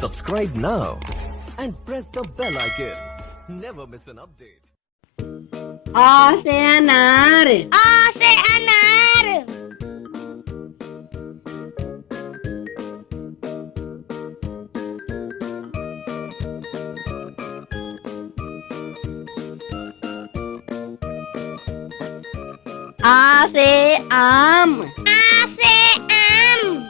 Subscribe now and press the bell icon. Never miss an update. A से अनार। आ से अनार। आ से आम। आ से आम।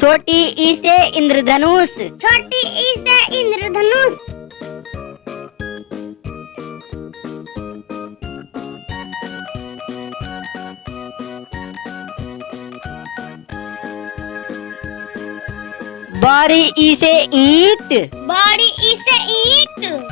छोटी ई से इंद्रधनुष। छोटी ई से इंद्रधनुष। बड़ी ई से ईंट। बड़ी ई से ईंट।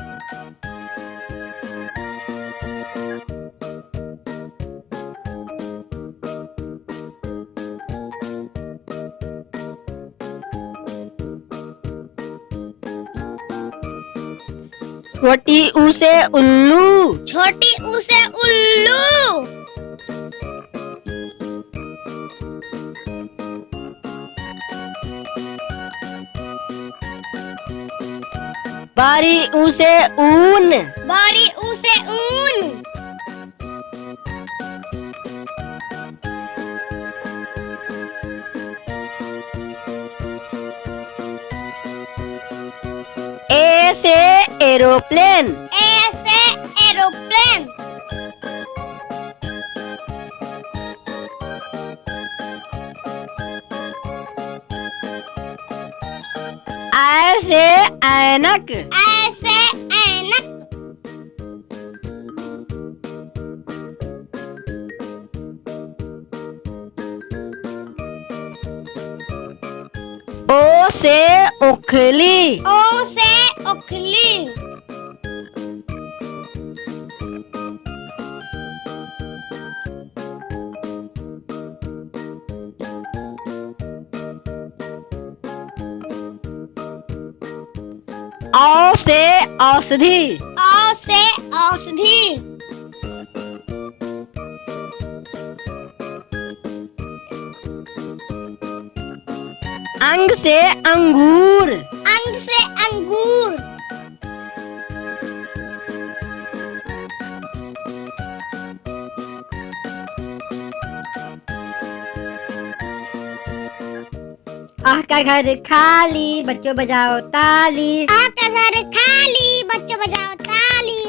छोटी ऊ से उल्लू। छोटी ऊ से उल्लू। बड़ी ऊ से ऊन। बड़ी ऊ से ऊन। ए से एरोप्लेन। ए से एरोप्लेन। ऐ से ऐनक। ऐ से ऐनक। ओ से ओखली। ओ से ओखली। औ से औषधि। औ से औषधि। अंग से अंगूर। अंग से अंगूर। आह का घर खाली, बच्चों बजाओ ताली। आपका घर खाली, बच्चों बजाओ ताली।